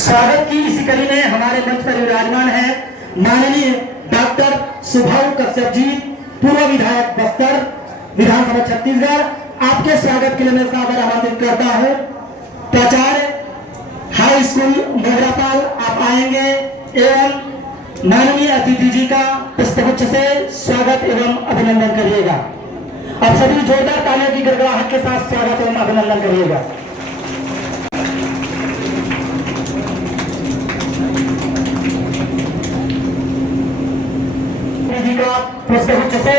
स्वागत की इसी कड़ी में हमारे मंच पर विराजमान है माननीय डॉक्टर सुभाष कश्यप जी, पूर्व विधायक बस्तर विधानसभा छत्तीसगढ़। आपके स्वागत के लिए मैं सादर आमंत्रित करता हूँ। प्राचार्य हाई स्कूल मोगरापाल आप आएंगे एवं माननीय अतिथि जी का पुष्पगुच्छ से स्वागत एवं अभिनंदन करिएगा। आप सभी जोरदार तालियों की गड़गड़ाहट के साथ स्वागत एवं अभिनंदन करिएगा। जी का पुष्पगुच्छ से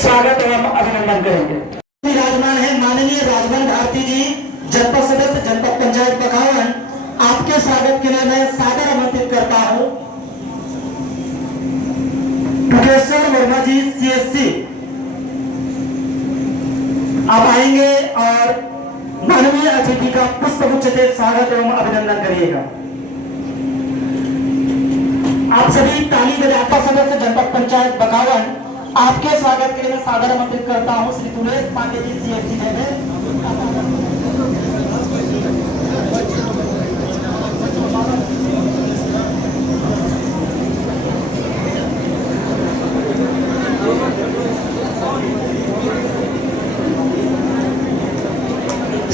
स्वागत एवं अभिनंदन करेंगे। विराजमान है माननीय राजभवन भारती जी, जनपद सदस्य जनपद पंचायत बकावन। आपके स्वागत के लिए मैं सादर आमंत्रित करता हूं टुकेश्वर वर्मा जी, CSC आप आएंगे और माननीय अतिथि का पुष्पगुच्छ से स्वागत एवं अभिनंदन करिएगा। आप सभी ताली बजाकर सदस्य जनपद पंचायत बकावन, आपके स्वागत के लिए मैं सादर आमंत्रित करता हूं श्री तुलेश पांडे जी, CSC है।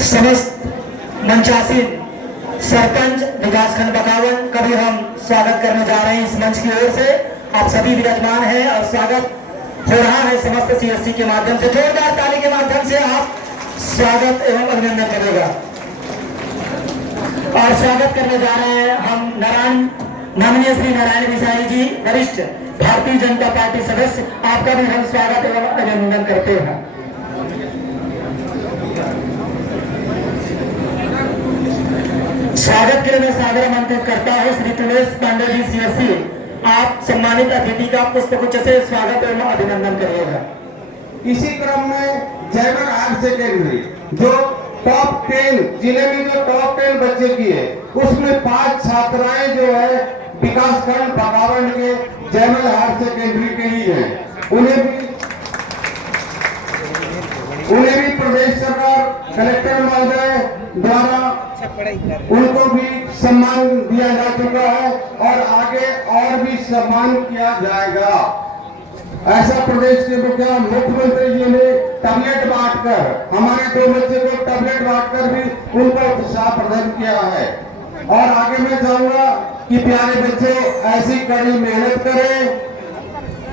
समस्त मंचासीन सरपंच विकासखंड बकावन का भी हम स्वागत करने जा रहे हैं इस मंच की ओर से। आप सभी विराजमान हैं और स्वागत हो रहा है समस्त CSC के माध्यम से। जोरदार ताली के माध्यम से आप स्वागत एवं अभिनंदन करेगा। और स्वागत करने जा रहे हैं हम माननीय श्री नारायण विसाई जी, वरिष्ठ भारतीय जनता पार्टी सदस्य। आपका भी हम स्वागत एवं अभिनंदन करते हैं। स्वागत के लिए मैं सादर आमंत्रित करता हूं श्री तुलेश पांडे जी, CSC। आप सम्मानित अतिथि का पुष्पगुच्छ से स्वागत एवं अभिनंदन करिएगा। इसी क्रम में जयवर हायर सेकेंडरी जो टॉप 10 जिले में जो टॉप 10 बच्चे की है, उसमें 5 छात्राएं जो है विकासखंड बकावन के जयवर हायर सेकेंडरी के ही हैं। उन्हें भी प्रदेश सरकार कलेक्टर महोदय द्वारा उनको भी सम्मान दिया जा चुका है और आगे और भी सम्मान किया जाएगा। ऐसा प्रदेश के मुख्यमंत्री जी ने टैबलेट बांटकर हमारे 2 बच्चे को टैबलेट बांटकर भी उनको उत्साह प्रदान किया है। और आगे मैं चाहूंगा कि प्यारे बच्चे ऐसी कड़ी मेहनत करें,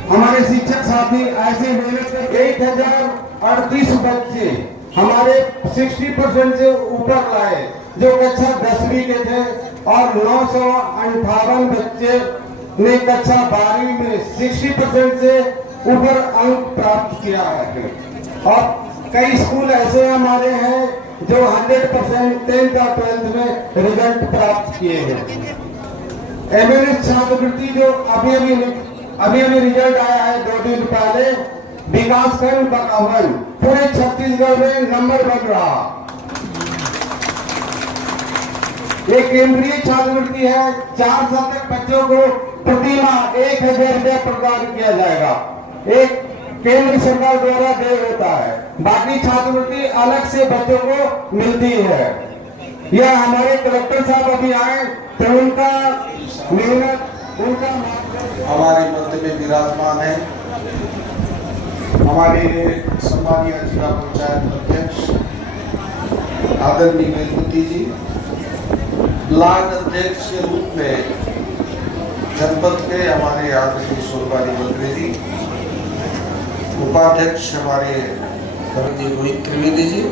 हमारे शिक्षक साथी ऐसी मेहनत करें। 1038 बच्चे हमारे 60% से ऊपर लाए जो कक्षा 10वीं के थे और 958 बच्चे ने कक्षा 12वीं में 60% से ऊपर अंक प्राप्त किया है। और कई स्कूल ऐसे हमारे हैं जो 100% 10th और 12th में रिजल्ट प्राप्त किए हैं। MNS छात्रवृत्ति जो अभी रिजल्ट आया है 2 दिन पहले, विकासखंड बकावन पूरे छत्तीसगढ़ में नंबर बन रहा। एक केंद्रीय छात्रवृत्ति है, 4 साल तक बच्चों को प्रति माह 1000 रुपया प्रदान किया जाएगा। एक केंद्र सरकार द्वारा देय होता है, बाकी छात्रवृत्ति अलग से बच्चों को मिलती है। यह हमारे कलेक्टर साहब अभी आए तो उनका मेहनत हमारे मध्य में विराजमान है हमारे सम्मानीय जिला पंचायत अध्यक्ष आदरणीय वेलपुती जी, ब्लॉक अध्यक्ष के रूप में जनपद के हमारे आदरणीय सोनवारी मंत्री जी, उपाध्यक्ष हमारे रोहित त्रिवेदी जी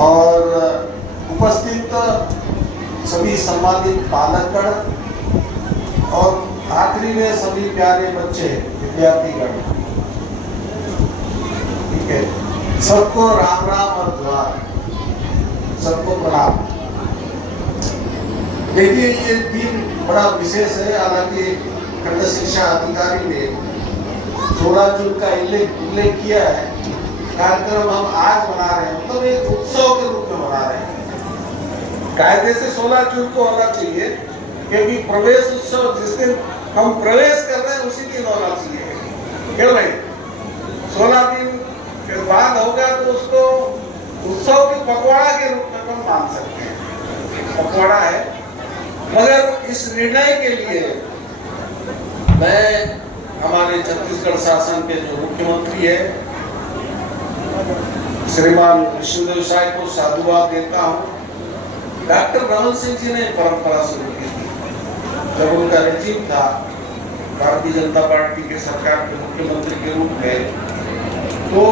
और उपस्थित सभी सम्मानित पालकगण और आखिरी में सभी प्यारे बच्चे विद्यार्थीगण, ठीक है, सबको राम राम और द्वार, सबको प्रणाम। देखिए ये दिन बड़ा विशेष है। हालांकि खंड शिक्षा अधिकारी ने 16 जून का उल्लेख किया है। कार्यक्रम हम आज मना रहे हैं, मतलब एक उत्सव के रूप में मना रहे हैं। कायदे से 16 जून को होना चाहिए, क्योंकि प्रवेश उत्सव जिस दिन हम प्रवेश कर रहे हैं उसी दिन होना चाहिए। क्यों भाई? 16 दिन के बाद होगा तो उसको उत्सव के पकवाड़ा के रूप में हम मान सकते हैं। पकवाड़ा है। मगर इस निर्णय के लिए मैं हमारे छत्तीसगढ़ शासन के जो मुख्यमंत्री है श्रीमान विष्णुदेव साय को साधुवाद देता हूँ। डॉक्टर रमन सिंह जी ने परंपरा शुरू की थी जब उनका रेजिम था भारतीय जनता पार्टी के सरकार के मुख्यमंत्री के रूप में। तो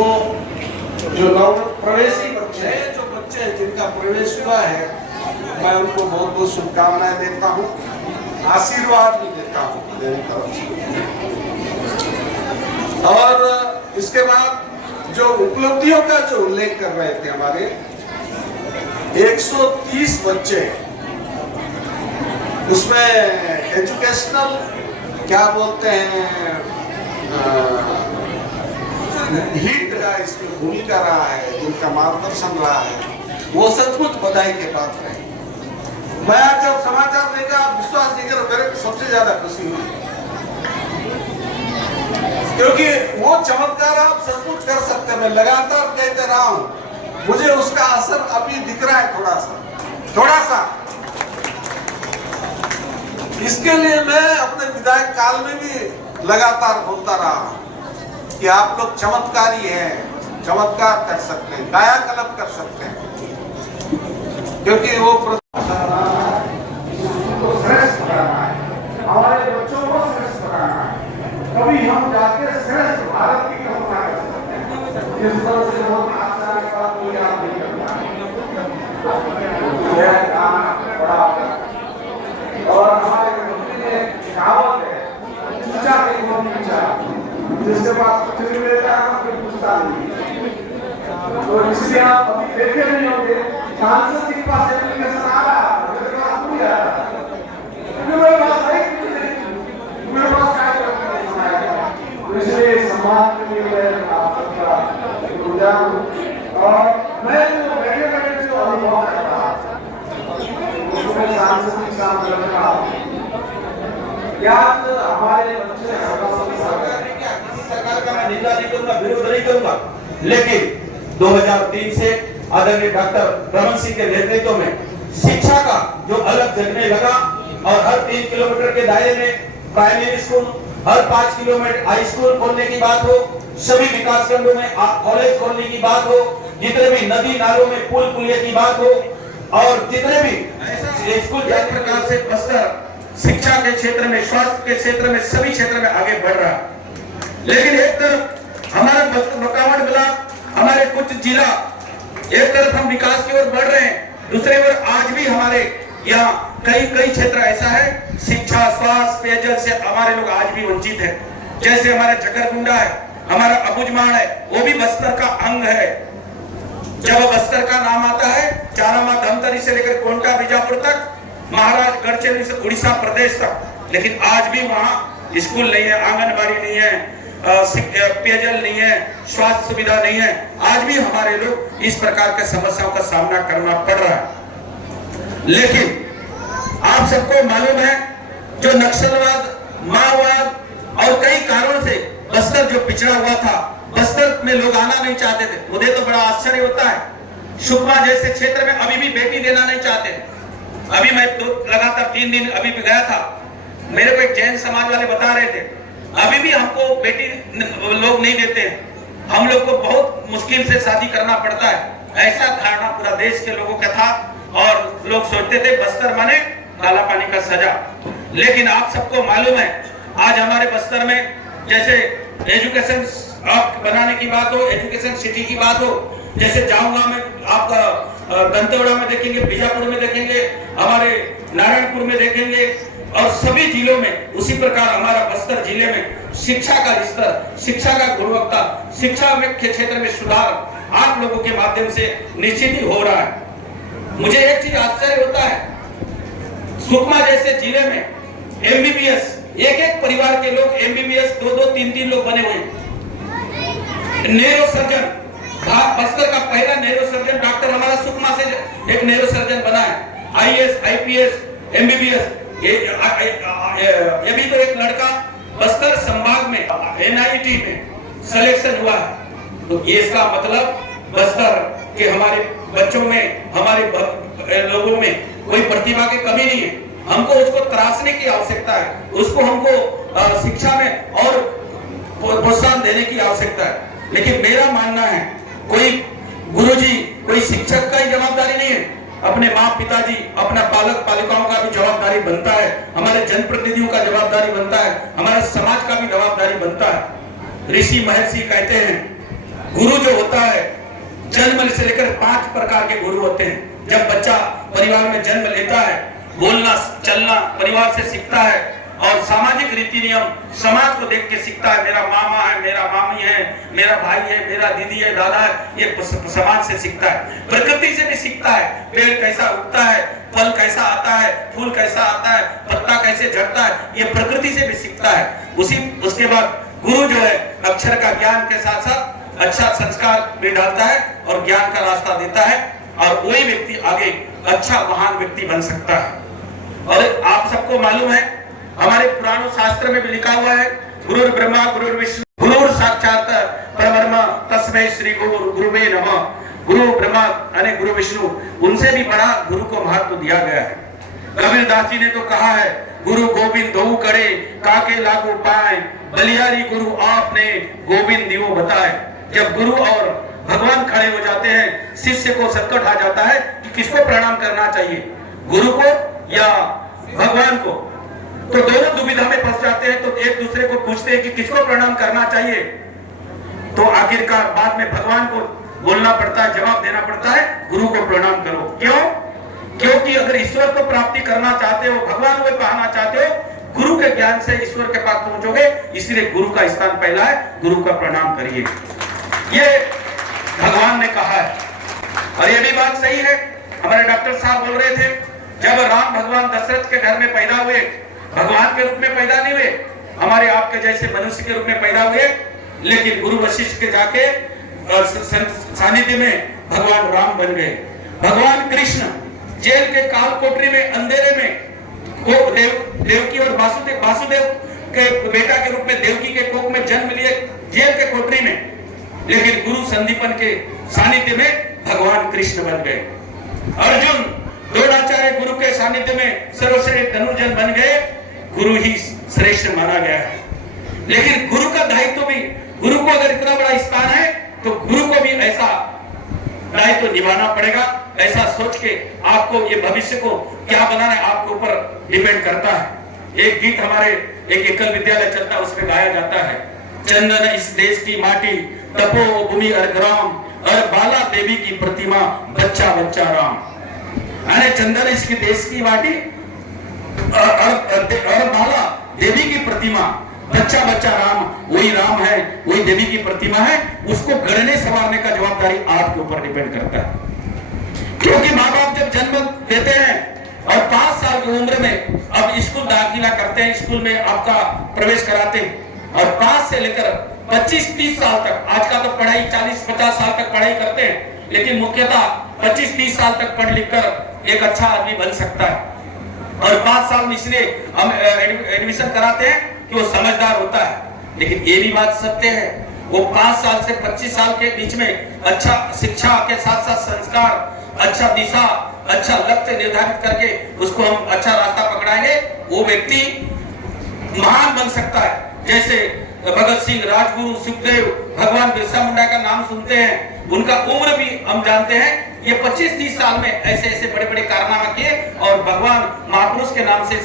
जो नव प्रवेशी बच्चे हैं, जो बच्चे हैं जिनका प्रवेश हुआ है, मैं उनको बहुत बहुत शुभकामनाएं देता हूँ, आशीर्वाद भी देता हूँ मेरी तरफ से। और इसके बाद जो उपलब्धियों का जो उल्लेख कर रहे थे हमारे 130 बच्चे, उसमें एजुकेशनल क्या बोलते हैं हिट का इसमें भूमिका रहा है, जिनका मार्गदर्शन रहा है, वो सचमुच बधाई के पात्र है। मैं आज जब समाचार देखा, आप विश्वास नहीं करो, मेरे को सबसे ज्यादा खुशी हुई, क्योंकि वो चमत्कार आप सचमुच कर सकते हैं। मैं लगातार कहते रहा हूं, मुझे उसका असर अभी दिख रहा है थोड़ा सा। इसके लिए मैं अपने विधायक काल में भी लगातार बोलता रहा कि आप लोग चमत्कारी हैं, चमत्कार कर सकते हैं, कायाकल्प कर सकते हैं, क्योंकि वो श्रेष्ठ बनाना है, हमारे बच्चों को श्रेष्ठ बनाना है। कभी हम जाके श्रेष्ठ भारत की कल्पना कर सकते हैं। इस तरह से बहुत आशा के बाद कोई याद नहीं करता और हमारे मंत्री ने कहावत है, पूछा नहीं वो पूछा, जिसके पास कुछ नहीं मिलता है फिर पूछता नहीं। तो इसलिए आप अभी देखे नहीं होंगे, सांसद के पास एप्लीकेशन आ रहा है, मेरे पास नहीं आ रहा, मेरे पास नहीं, मेरे पास क्या एप्लीकेशन आएगा। तो इसलिए समाज के लिए मैं आप सबका गुजार हूँ। और मैं जो बैठे जो अनुभव कर रहा उसमें सांसद के साथ लड़का याद हमारे बच्चे सरकार का मैं निंदा नहीं करूंगा, विरोध नहीं करूंगा, लेकिन 2003 से आदरणीय डॉक्टर रमन सिंह के नेतृत्व में शिक्षा का जो अलग जगने लगा और हर 3 किलोमीटर के दायरे में प्राइमरी स्कूल, हर 5 किलोमीटर हाई स्कूल खोलने की बात हो, सभी विकास खंडों में कॉलेज खोलने की बात हो, जितने भी नदी नालों में पुल पुलिये की बात हो, और जितने भी स्कूल जिस प्रकार से बस्तर शिक्षा के क्षेत्र में, स्वास्थ्य के क्षेत्र में, सभी क्षेत्र में आगे बढ़ रहा है। लेकिन एक तरफ हमारा रुकावट ब्लॉक, हमारे कुछ जिला, एक तरफ हम विकास की ओर बढ़ रहे हैं, दूसरी ओर आज भी हमारे यहाँ कई क्षेत्र ऐसा है, शिक्षा, स्वास्थ्य, पेयजल से हमारे लोग आज भी वंचित है। जैसे हमारा चकरकुंडा है, हमारा अबुझमाड़ है, वो भी बस्तर का अंग है। जब बस्तर का नाम आता है, चारामा धमतरी से लेकर कोंटा बीजापुर तक, महाराज गढ़चिरौली से उड़ीसा प्रदेश तक, लेकिन आज भी वहाँ स्कूल नहीं है, आंगनबाड़ी नहीं है, पेयजल नहीं है, स्वास्थ्य सुविधा नहीं है। आज भी हमारे लोग इस प्रकार के समस्याओं का सामना करना पड़ रहा है। लेकिन आप सबको मालूम है, जो नक्सलवाद, माओवाद और कई कारणों से बस्तर जो पिछड़ा हुआ था, बस्तर में लोग आना नहीं चाहते थे। मुझे तो बड़ा आश्चर्य होता है, सुकमा जैसे क्षेत्र में अभी भी बेटी देना नहीं चाहते। अभी मैं लगातार 3 दिन अभी भी गया था, मेरे को एक जैन समाज वाले बता रहे थे, अभी भी हमको बेटी लोग नहीं देते हैं, हम लोग को बहुत मुश्किल से शादी करना पड़ता है। ऐसा धारणा पूरा देश के लोगों का था और लोग सोचते थे बस्तर माने काला पानी का सजा। लेकिन आप सबको मालूम है, आज हमारे बस्तर में जैसे एजुकेशन बनाने की बात हो, एजुकेशन सिटी की बात हो, जैसे जाऊंगा में आपका दंतेवाड़ा में देखेंगे, बीजापुर में देखेंगे, हमारे नारायणपुर में देखेंगे, और सभी जिलों में उसी प्रकार हमारा बस्तर जिले में शिक्षा का स्तर, शिक्षा का गुणवत्ता, शिक्षा में के क्षेत्र में सुधार आप लोगों के माध्यम से निश्चित ही हो रहा है। मुझे एक चीज आश्चर्य होता है, सुकमा जैसे जिले में एमबीबीएस, एक परिवार के लोग एमबीबीएस 2-2, 3-3 लोग बने हुए हैं। नेरो सर्जन, बस्तर का पहला नेरो सर्जन डॉक्टर हमारा सुकमा से एक नेरो सर्जन बना है। आईएएस, आईपीएस, एमबीबीएस, ये भी तो एक लड़का बस्तर संभाग में एनआईटी में सिलेक्शन हुआ है। तो ये इसका मतलब बस्तर के हमारे बच्चों में, हमारे लोगों में कोई प्रतिभा की कमी नहीं है, हमको उसको तराशने की आवश्यकता है, उसको हमको शिक्षा में और प्रोत्साहन देने की आवश्यकता है। लेकिन मेरा मानना है कोई गुरुजी, कोई शिक्षक का ही जवाबदारी नहीं है, अपने माँ पिताजी, अपना पालक पालिकाओं का भी जवाबदारी बनता है, हमारे जनप्रतिनिधियों का जवाबदारी बनता है, हमारे समाज का भी जवाबदारी बनता है। ऋषि महर्षि कहते हैं गुरु जो होता है जन्म से लेकर 5 प्रकार के गुरु होते हैं। जब बच्चा परिवार में जन्म लेता है, बोलना चलना परिवार से सीखता है और सामाजिक रीति नियम समाज को देख के सीखता है। मेरा मामा है, मेरा मामी है, मेरा भाई है, मेरा दीदी है, दादा है, ये समाज से सीखता है। प्रकृति से भी सीखता है, पेड़ कैसा उगता है, फल कैसा आता है, फूल कैसा आता है, पत्ता कैसे झड़ता है, ये प्रकृति से भी सीखता है। उसके बाद गुरु जो है अक्षर का ज्ञान के साथ साथ अच्छा संस्कार भी डालता है और ज्ञान का रास्ता देता है, और वही व्यक्ति आगे अच्छा महान व्यक्ति बन सकता है। और आप सबको मालूम है हमारे पुराणों शास्त्र में भी लिखा हुआ है, गुरुर् ब्रह्मा गुरुर् विष्णु गुरुर् साक्षात परब्रह्म तस्मै श्री गुरुवे नमः। गुरु ब्रह्मा यानी गुरु विष्णु, उनसे भी बड़ा गुरु को महत्व दिया गया है। कबीरदास जी ने तो कहा है, गुरु गोविंद दो करे काके लागू पाए, बलियारी गुरु आपने गोविंद दियो बताए। जब गुरु और भगवान खड़े हो जाते हैं, शिष्य को संकट आ जाता है कि किसको प्रणाम करना चाहिए, गुरु को या भगवान को। तो दोनों दुविधा में फंस जाते हैं, तो एक दूसरे को पूछते हैं कि किसको प्रणाम करना चाहिए। तो आखिरकार बाद में भगवान को बोलना पड़ता है, जवाब देना पड़ता है, गुरु को प्रणाम करो। क्यों? क्योंकि अगर ईश्वर को प्राप्ति करना चाहते हो, भगवान को पाना चाहते हो, गुरु के ज्ञान से ईश्वर के पास पहुंचोगे। इसलिए गुरु का स्थान पहला है, गुरु का प्रणाम करिए, ये भगवान ने कहा है। और ये भी बात सही है, हमारे डॉक्टर साहब बोल रहे थे, जब राम भगवान दशरथ के घर में पैदा हुए, भगवान के रूप में पैदा नहीं हुए, हमारे आपके जैसे मनुष्य के रूप में पैदा हुए, लेकिन गुरु वशिष्ठ के जाके सानिध्य में भगवान राम बन गए। भगवान कृष्ण जेल के काल कोठरी में अंधेरे में देवकी और वासुदेव के बेटा के रूप में देवकी के कोख में जन्म लिए, जेल के कोठरी में, लेकिन गुरु संदीपन के सानिध्य में भगवान कृष्ण बन गए। अर्जुन द्रोणाचार्य गुरु के सानिध्य में सर्वश्रेष्ठ धनुर्धर बन गए, गुरु ही श्रेष्ठ माना गया है। लेकिन गुरु का दायित्व भी, गुरु को अगर इतना बड़ा स्थान है तो गुरु को भी ऐसा दायित्व निभाना पड़ेगा। ऐसा सोच के आपको ये भविष्य को क्या बनाना है आपके ऊपर डिपेंड करता है। एक गीत हमारे एक एकल विद्यालय चलता है, उसमें गाया जाता है, चंदन इस देश की माटी, तपो भूमि अर्ग्राम, और बाला देवी की प्रतिमा, बच्चा बच्चा राम। अरे चंदन इसकी देश की माटी और बाला देवी की प्रतिमा, बच्चा बच्चा राम, वही राम है, वही देवी की प्रतिमा है। उसको गढ़ने संवारने का जवाबदारी आपके ऊपर डिपेंड करता है। क्योंकि माँ बाप जब जन्म देते हैं और 5 साल की उम्र में अब स्कूल दाखिला करते हैं, स्कूल में आपका प्रवेश कराते हैं, और 5 से लेकर 25-30 साल तक, आज का तो पढ़ाई 40-50 साल तक पढ़ाई करते हैं, लेकिन मुख्यतः 25-30 साल तक पढ़ लिख कर एक अच्छा आदमी बन सकता है। और 5 साल में इसलिए हम एडमिशन कराते हैं कि वो समझदार होता है। लेकिन ये भी बात सत्य है, वो 5 साल से 25 साल के बीच में अच्छा शिक्षा के साथ साथ संस्कार, अच्छा दिशा, अच्छा लक्ष्य निर्धारित करके उसको हम अच्छा रास्ता पकड़ाएंगे, वो व्यक्ति महान बन सकता है। जैसे भगत सिंह, राजगुरु, सुखदेव, भगवान बिरसा मुंडा का नाम सुनते हैं, उनका उम्र भी हम जानते हैं, ये 25-30 साल में ऐसे ऐसे बड़े बड़े कारनामा किए और भगवान महापुरुष के नाम से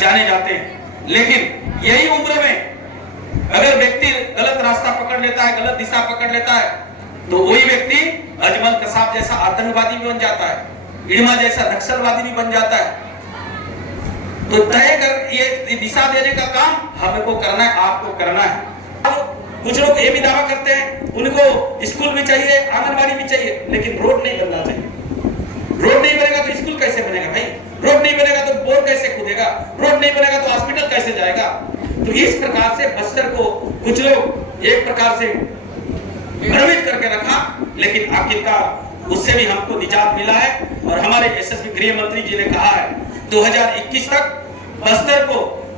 जाने जाते हैं। लेकिन यही उम्र में अगर व्यक्ति गलत रास्ता पकड़ लेता है, गलत दिशा पकड़ लेता है, तो वही व्यक्ति अजमल कसाब जैसा आतंकवादी भी बन जाता है, इड़मा जैसा नक्सलवादी भी बन जाता है। तो तय कर ये दिशा देने का काम हमको करना है, आपको करना है। कुछ लोग ये भी दावा करते हैं उनको स्कूल भी चाहिए, आंगनबाड़ी भी चाहिए, लेकिन रोड नहीं बनना चाहिए। रोड नहीं बनेगा तो स्कूल कैसे बनेगा भाई? रोड नहीं बनेगा तो बोर कैसे कूदेगा? रोड नहीं बनेगा तो हॉस्पिटल कैसे जाएगा? तो इस प्रकार से बस्तर को कुछ लोग एक प्रकार से भ्रमित करके रखा, लेकिन आखिरकार उससे भी हमको निजात मिला है। और हमारे यशस्वी गृह मंत्री जी ने कहा है 2021 तक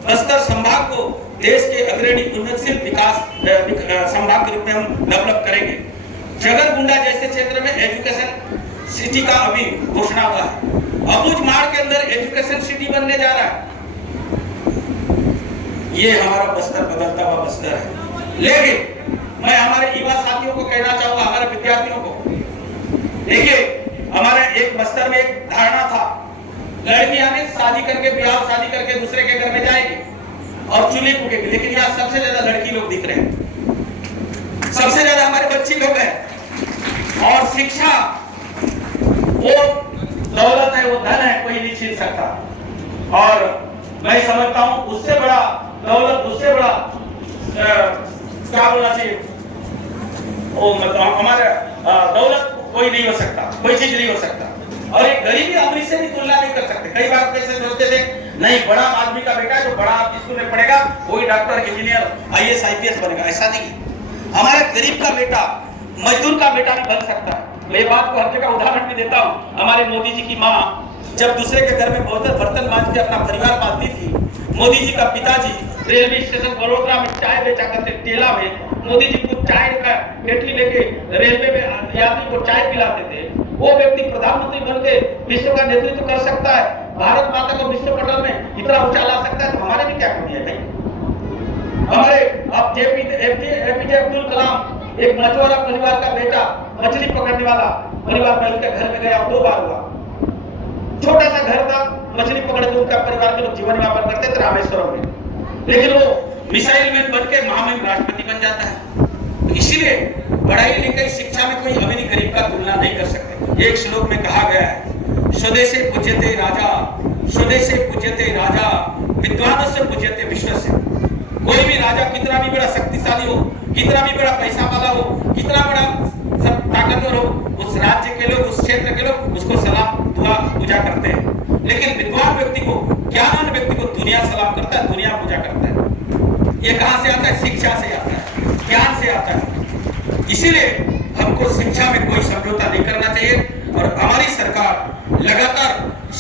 बस्तर संभाग को देश के अग्रणी उन्नतशील विकास संभाग के रूप में हम डेवलप करेंगे। जगरगुंडा जैसे क्षेत्र में एजुकेशन सिटी का अभी घोषणा हुआ है। अबूझमाड़ के एजुकेशन सिटी बनने जा रहा है। ये हमारा बस्तर बदलता हुआ बस्तर है। लेकिन मैं हमारे युवा साथियों को कहना चाहूंगा, हमारे विद्यार्थियों को, देखिए हमारे एक बस्तर में एक धारणा था, लड़कियां ने शादी करके ब्याह शादी करके दूसरे के घर में जाएंगी और चूल्हे फूकेंगे। लेकिन यहाँ सबसे ज्यादा लड़की लोग दिख रहे हैं, सबसे ज्यादा हमारे बच्चे लोग हैं। और शिक्षा वो दौलत है, वो धन है, कोई नहीं छीन सकता। और मैं समझता हूं उससे बड़ा दौलत, उससे बड़ा क्या बोलना चाहिए, वो मतलब हमारे दौलत कोई नहीं हो सकता, कोई चीज नहीं हो सकता। और एक गरीबी अमीरी से भी तुलना नहीं कर सकते। कई बार कैसे सोचते थे, नहीं बड़ा आदमी का बेटा जो बड़ा स्कूल में पढ़ेगा वही डॉक्टर, इंजीनियर, IAS IPS बनेगा। ऐसा नहीं, हमारे गरीब का बेटा, मजदूर का बेटा भी बन सकता है। मैं बात को हर जगह उदाहरण भी देता हूँ। हमारे मोदी जी की माँ जब दूसरे के घर में बर्तन मांज के अपना परिवार पालती थी, मोदी जी का पिताजी रेलवे स्टेशन बड़ोदरा में चाय बेचा करते, ठेला में मोदी जी को चाय का केटली लेके रेलवे में यात्री को चाय पिलाते थे। वो व्यक्ति प्रधानमंत्री बनके विश्व का नेतृत्व कर सकता है, भारत माता को विश्व पटल में इतना ऊंचा ला सकता है, तो हमारे भी क्या कमी है भाई। हमारे अब APJ अब्दुल कलाम एक मछुआरा परिवार का बेटा, मछली पकड़ने वाला परिवार में उनके घर में गया, 2 बार हुआ। छोटा सा घर था, मछली पकड़ के उनका परिवार के लोग जीवन यापन करते थे रामेश्वरम में। लेकिन वो मिसाइल मैन बन के महामहिम राष्ट्रपति बन जाता है। तो इसीलिए पढ़ाई लिखाई शिक्षा में कोई अमीर गरीब का तुलना नहीं कर सकते। एक श्लोक में कहा गया है, स्वदेशे पूज्यते राजा, स्वदेशे पूज्यते राजा, विद्वानस्य पूज्यते विश्वस्य। कोई भी राजा कितना भी बड़ा शक्तिशाली हो, कितना भी बड़ा पैसा वाला हो, कितना बड़ा सब ताकतवर हो, उस राज्य के लोग, उस क्षेत्र के लोग उसको सलाम दुआ पूजा करते हैं। लेकिन विद्वान व्यक्ति को, ज्ञानवान व्यक्ति को दुनिया सलाम करता है, दुनिया पूजा करता है। ये कहां से आता है? शिक्षा से आता है, ज्ञान से आता है। इसीलिए हमको शिक्षा में कोई समझौता नहीं करना चाहिए। और हमारी सरकार लगातार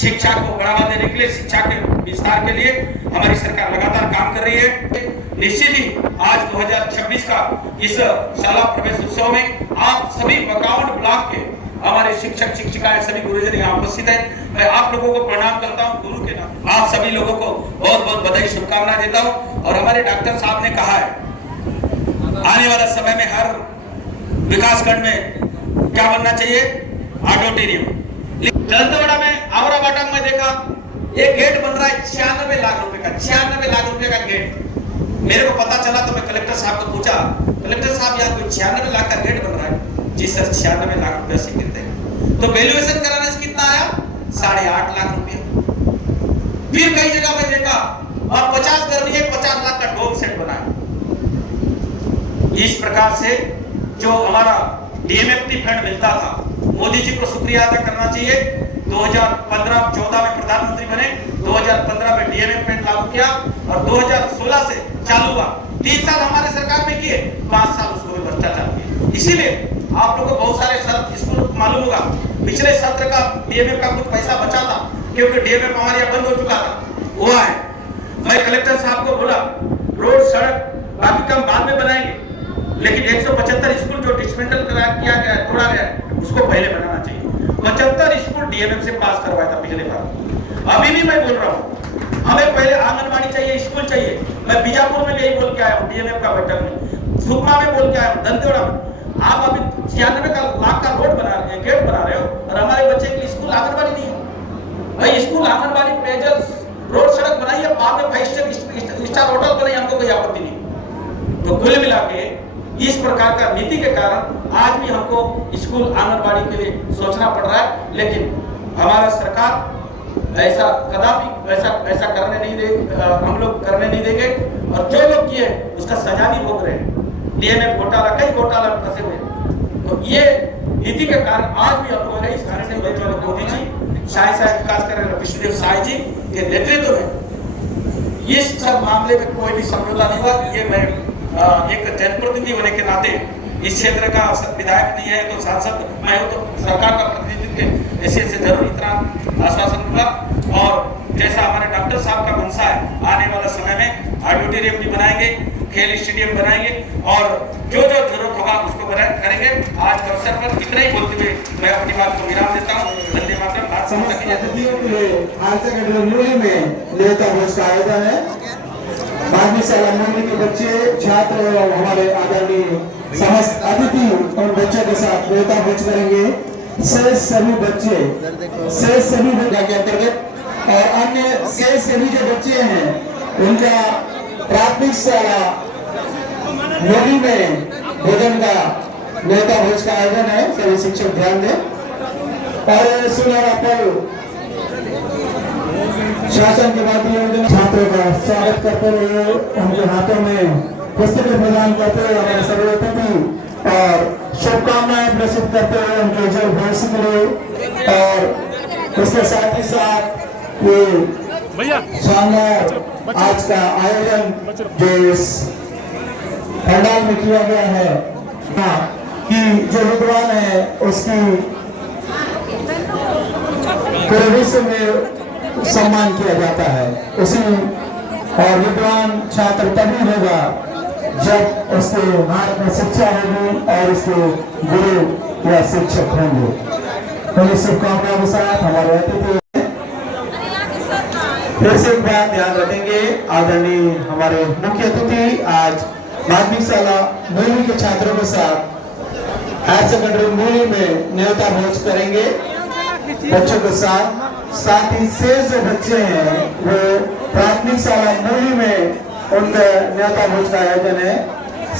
शिक्षा को बढ़ावा देने के लिए, शिक्षा के विस्तार के लिए हमारी सरकार लगातार काम कर रही है। निश्चित ही आज 2026 का इस शाला प्रवेश उत्सव में आप सभी 51 ब्लॉक के हमारे शिक्षक शिक्षिकाएं सभी गुरुजन यहाँ उपस्थित हैं। मैं आप लोगों को प्रणाम करता हूँ गुरु के नाम। आप सभी लोगों को बहुत बहुत बधाई शुभकामनाएं देता हूँ। और हमारे डॉक्टर साहब ने कहा है, आने वाला समय में हर विकासखंड में क्या बनना चाहिए? ऑडिटोरियम। दंतेवाड़ा में आवराबाटा में देखा एक गेट बन रहा है 96 लाख रुपए का, 96 लाख रुपए का गेट। मेरे को पता चला तो मैं कलेक्टर साहब को पूछा, कलेक्टर साहब यहाँ कोई 96 लाख का गेट बन रहा है? जी सर, 96 लाख रुपए से गिरते हैं। तो वैल्यूएशन कराने से कितना आया? 8.5 लाख रुपए। फिर कई जगह में देखा और 50 कर रही है, 50 लाख का डोम सेट बना है। इस प्रकार से जो हमारा DMFT फंड मिलता था, मोदी जी को शुक्रिया अदा करना चाहिए। 2015-14 में प्रधानमंत्री बने, 2015 में DMF फंड लागू किया और 2016 से चालू हुआ। 3 साल हमारे सरकार में किए, 5 साल उसको भी भ्रष्टाचार किए। इसीलिए आप लोगों को बहुत सारे स्कूल मालूम होगा, पिछले सत्र का DMF का कुछ पैसा बचा था, क्योंकि DMF हमारे यहाँ बंद हो चुका था, हुआ है। मैं कलेक्टर साहब को बोला, रोड सड़क बाकी काम बाद में बनाएंगे, लेकिन 175 स्कूल जो डिसमेंटल किया गया, तोड़ा गया, उसको पहले बनाना चाहिए। 75 स्कूल DMF से पास करवाया था पिछले बार। अभी भी मैं बोल रहा हूँ, हमें पहले आंगनबाड़ी चाहिए, स्कूल चाहिए। मैं बीजापुर में भी यही बोल के आया हूँ, DMF का बैठक में, सुकमा में बोल के आया हूँ, दंतेवाड़ा में। आप अभी 96 लाख का रोड बना रहे हैं, गेट बना रहे हो, और हमारे बच्चे के लिए स्कूल आंगनबाड़ी नहीं है। भाई स्कूल, आंगनबाड़ी, पेयजल, रोड सड़क बनाइए, बाद में 5 स्टार होटल बनाइए, हमको कोई आपत्ति नहीं। तो कुल मिला के इस प्रकार का नीति के कारण आज भी हमको स्कूल आंगनबाड़ी के लिए सोचना पड़ रहा है। लेकिन हमारा सरकार ऐसा कदापि ऐसा करने नहीं दे, हम लोग करने नहीं देंगे। और जो लोग किए उसका सजा भी भोग रहे हैं। DMF घोटाला, कई घोटाला में फंसे हुए। तो ये नीति के कारण आज भी हम लोग इस कार्य से मोदी जी, शाही साहब विकास कर रहे विष्णुदेव साय जी के नेतृत्व में इस सब मामले में कोई भी समझौता नहीं हुआ। ये मैं एक जनप्रतिनिधि होने के नाते, इस क्षेत्र का विधायक नहीं है तो सांसद मैं हूं, तो सरकार का प्रतिनिधित्व के ऐसे जरूर इतना आश्वासन दूंगा। और जैसा हमारे डॉक्टर साहब का मनसा है, आने वाला समय में ऑडिटोरियम भी बनाएंगे, खेल स्टेडियम बनाएंगे, और जो जो जरूरत होगा उसको करेंगे। आज के अवसर पर इतना ही बोलते हुए मैं अपनी बात को विराम देता हूँ। धन्यवाद। समस्त अतिथियों के लिए हायर सेकेंडरी मूली में न्योता भोज का आयोजन है। माध्यमिक शाला मूली के बच्चे, छात्र एवं हमारे आदरणीय समस्त अतिथि और बच्चों के साथ न्योता भोज करेंगे। शेष सभी बच्चे के अंतर्गत और अन्य शेष सभी जो बच्चे हैं उनका प्राथमिक शाला मूली में भोजन का न्योता भोज का आयोजन है। सभी शिक्षक ध्यान दें। और सुनहरा पल शासन के बाद योजना छात्रों का स्वागत करते हुए उनके हाथों में पुस्तकें प्रदान करते हुए हमारे सभी अतिथि और शुभकामनाएं प्रस्तुत करते हुए उनके उज्जवल भविष्य के लिए और उसके साथ ही साथ ये शानदार आज का आयोजन जो इस पंडाल में किया गया है कि जो विद्वान है उसकी पूरे विश्व में सम्मान किया जाता है। उसी और विद्वान छात्र तभी होगा जब उसके हाथ में शिक्षा होगी और उसके गुरु या शिक्षक होंगे। तो इस शुभकामनाओं के साथ हमारे अतिथि फिर से एक बात ध्यान रखेंगे। आदरणीय हमारे मुख्य अतिथि आज माध्यमिक शाला मूली के छात्रों के साथ हायर सेकेंडरी मूली में न्योता भोज करेंगे बच्चों के साथ ही शेष जो बच्चे हैं वो प्राथमिक शाला मूली में उनका न्योता भोज का आयोजन है।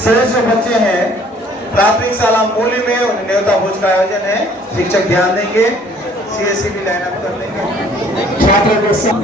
शेष जो बच्चे हैं प्राथमिक शाला मूली में उन न्योता भोज का आयोजन है। शिक्षक ध्यान देंगे। सीएससी भी लाइन अप कर देंगे छात्रों के साथ।